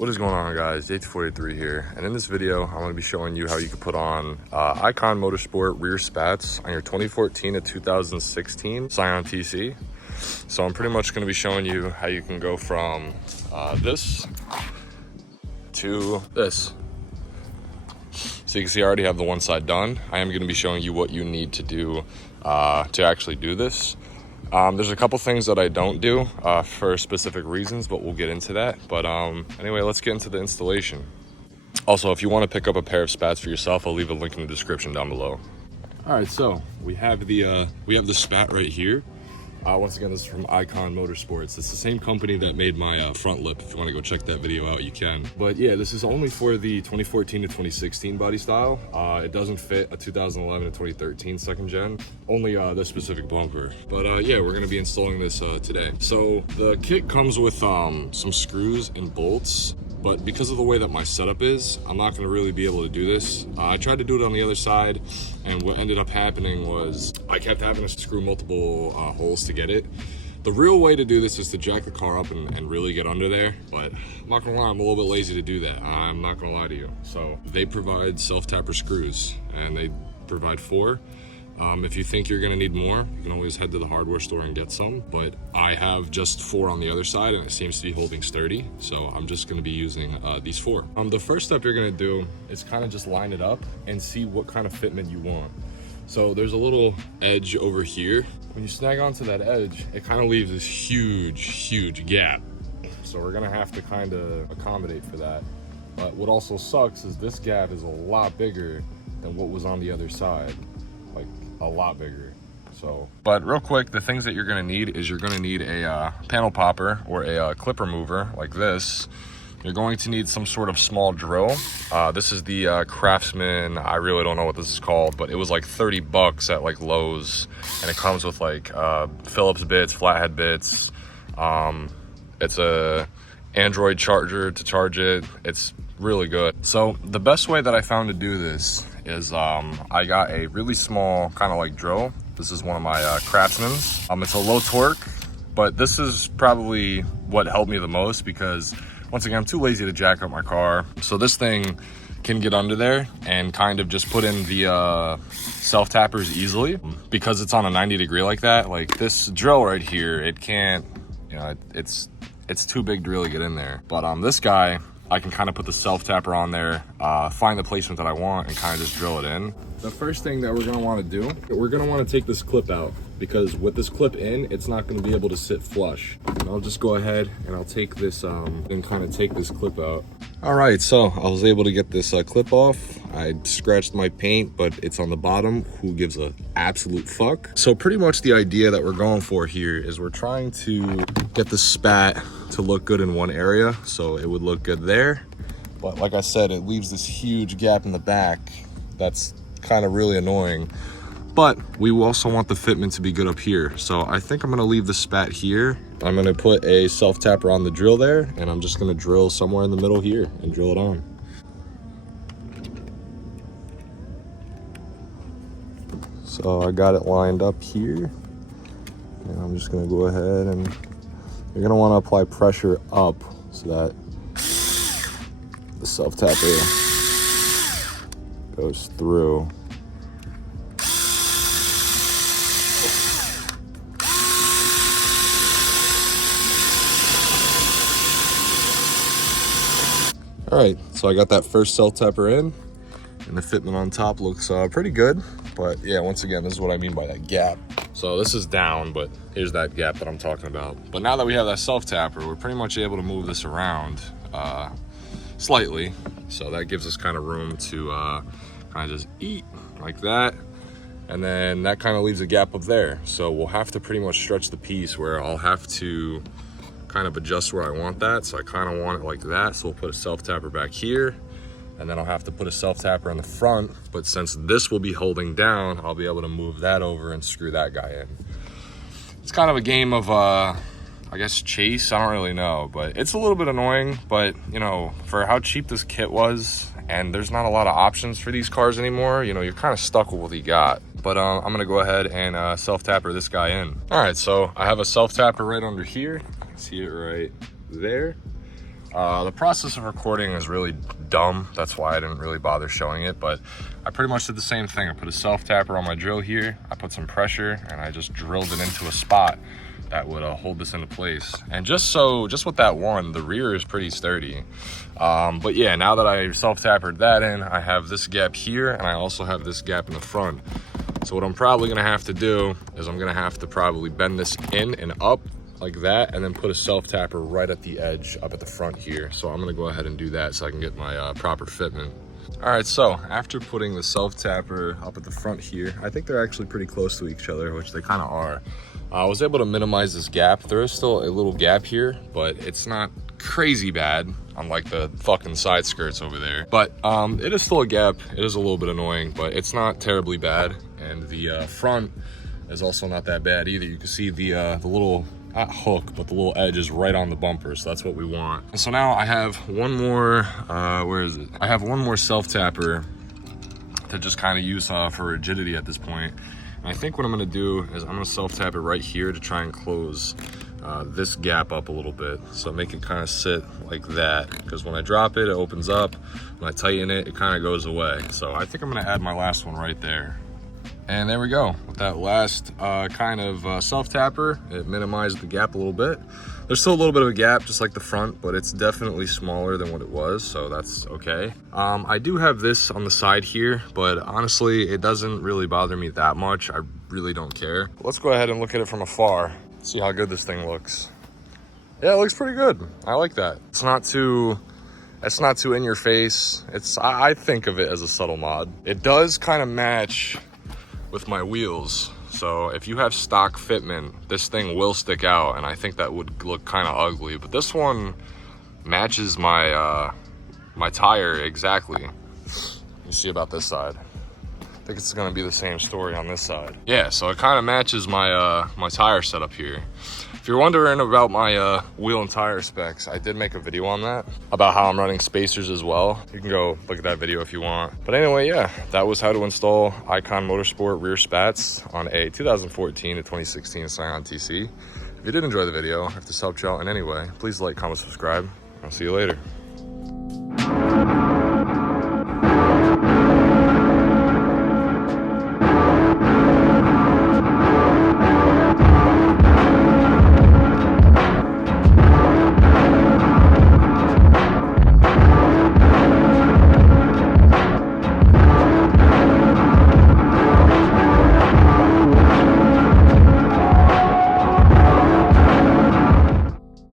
What is going on, guys? Day243 here, and in this video I'm going to be showing you how you can put on Ikon Motorsport rear spats on your 2014 to 2016 Scion TC. So I'm pretty much going to be showing you how you can go from this to this. So you can see I already have the one side done. I am going to be showing you what you need to do to actually do this. There's a couple things that I don't do for specific reasons, but we'll get into that. But anyway, let's get into the installation. Also, if you want to pick up a pair of spats for yourself, I'll leave a link in the description down below. All right, so we have the spat right here. Once again, this is from Ikon Motorsports. It's the same company that made my front lip. If you want to go check that video out, you can. But yeah, this is only for the 2014 to 2016 body style. It doesn't fit a 2011 to 2013 second gen, only this specific bumper. But yeah, we're going to be installing this today. So the kit comes with some screws and bolts. But because of the way that my setup is, I'm not going to really be able to do this. I tried to do it on the other side, and what ended up happening was I kept having to screw multiple holes to get it. The real way to do this is to jack the car up and really get under there, but I'm not going to lie, I'm a little bit lazy to do that. I'm not going to lie to you. So they provide self-tapper screws, and they provide 4. If you think you're gonna need more, you can always head to the hardware store and get some, but I have just 4 on the other side and it seems to be holding sturdy, so I'm just gonna be using these 4. The first step you're gonna do is kind of just line it up and see what kind of fitment you want. So there's a little edge over here. When you snag onto that edge, it kind of leaves this huge gap. So we're gonna have to kind of accommodate for that. But what also sucks is this gap is a lot bigger than what was on the other side. Like a lot bigger. So, but real quick, the things that you're gonna need is you're gonna need a panel popper or a clip remover like this. You're going to need some sort of small drill. This is the Craftsman, I really don't know what this is called, but it was like 30 bucks at like Lowe's, and it comes with like Phillips bits, flathead bits. It's a Android charger to charge it. It's really good. So the best way that I found to do this is I got a really small kind of like drill. This is one of my Craftsman's. It's a low torque, but this is probably what helped me the most because once again, I'm too lazy to jack up my car. So this thing can get under there and kind of just put in the self-tappers easily. Because it's on a 90 degree like that, like this drill right here, it can't, you know, it's too big to really get in there. But this guy, I can kind of put the self-tapper on there, find the placement that I want, and kind of just drill it in. The first thing that we're gonna wanna do, we're gonna wanna take this clip out because with this clip in, it's not gonna be able to sit flush. And I'll just go ahead and I'll take this, and kind of take this clip out. All right, so I was able to get this clip off. I scratched my paint, but it's on the bottom. Who gives a absolute fuck? So pretty much the idea that we're going for here is we're trying to get the spat to look good in one area. So it would look good there. But like I said, it leaves this huge gap in the back. That's kind of really annoying. But we also want the fitment to be good up here. So I think I'm gonna leave the spat here. I'm gonna put a self-tapper on the drill there, and I'm just gonna drill somewhere in the middle here and drill it on. So I got it lined up here. And I'm just gonna go ahead and you're gonna wanna apply pressure up so that the self-tapper goes through. All right, so I got that first self-tapper in, and the fitment on top looks pretty good. But yeah, once again, this is what I mean by that gap. So this is down, but here's that gap that I'm talking about. But now that we have that self-tapper, we're pretty much able to move this around slightly. So that gives us kind of room to kind of just eat like that. And then that kind of leaves a gap up there. So we'll have to pretty much stretch the piece where I'll have to kind of adjust where I want that. So I kind of want it like that. So we'll put a self-tapper back here, and then I'll have to put a self-tapper in the front. But since this will be holding down, I'll be able to move that over and screw that guy in. It's kind of a game of, I guess, chase. I don't really know, but it's a little bit annoying. But, you know, for how cheap this kit was, and there's not a lot of options for these cars anymore, you know, you're kind of stuck with what you got. But I'm gonna go ahead and self-tapper this guy in. All right, so I have a self-tapper right under here. See it right there. The process of recording is really dumb. That's why I didn't really bother showing it, but I pretty much did the same thing. I put a self-tapper on my drill here, I put some pressure, and I just drilled it into a spot that would hold this into place. And just with that one, the rear is pretty sturdy. But yeah, now that I self-tappered that in, I have this gap here, and I also have this gap in the front. So what I'm probably gonna have to do is I'm gonna have to probably bend this in and up like that, and then put a self-tapper right at the edge up at the front here. So I'm gonna go ahead and do that so I can get my proper fitment. All right, so after putting the self-tapper up at the front here, I think they're actually pretty close to each other, which they kind of are. I was able to minimize this gap. There is still a little gap here, but it's not crazy bad, unlike the fucking side skirts over there. But it is still a gap. It is a little bit annoying, but it's not terribly bad. And the front is also not that bad either. You can see the little, not hook, but the little edge is right on the bumper, so that's what we want. And so now I have one more, where is it? I have one more self-tapper to just kind of use for rigidity at this point. And I think what I'm gonna do is I'm gonna self-tap it right here to try and close this gap up a little bit. So make it kind of sit like that, because when I drop it, it opens up. When I tighten it, it kind of goes away. So I think I'm gonna add my last one right there. And there we go. With that last kind of self-tapper, it minimized the gap a little bit. There's still a little bit of a gap, just like the front, but it's definitely smaller than what it was, so that's okay. I do have this on the side here, but honestly, it doesn't really bother me that much. I really don't care. Let's go ahead and look at it from afar, see how good this thing looks. Yeah, it looks pretty good. I like that. It's not too in your face. I think of it as a subtle mod. It does kind of match with my wheels. So if you have stock fitment, this thing will stick out, and I think that would look kind of ugly. But this one matches my my tire exactly. You see about this side. I think it's gonna be the same story on this side. Yeah, so it kind of matches my my tire setup here. If you're wondering about my wheel and tire specs, I did make a video on that, about how I'm running spacers as well. You can go look at that video if you want. But anyway, yeah, that was how to install Ikon Motorsport rear spats on a 2014 to 2016 Scion TC. If you did enjoy the video, if this helped you out in any way, please like, comment, subscribe. I'll see you later.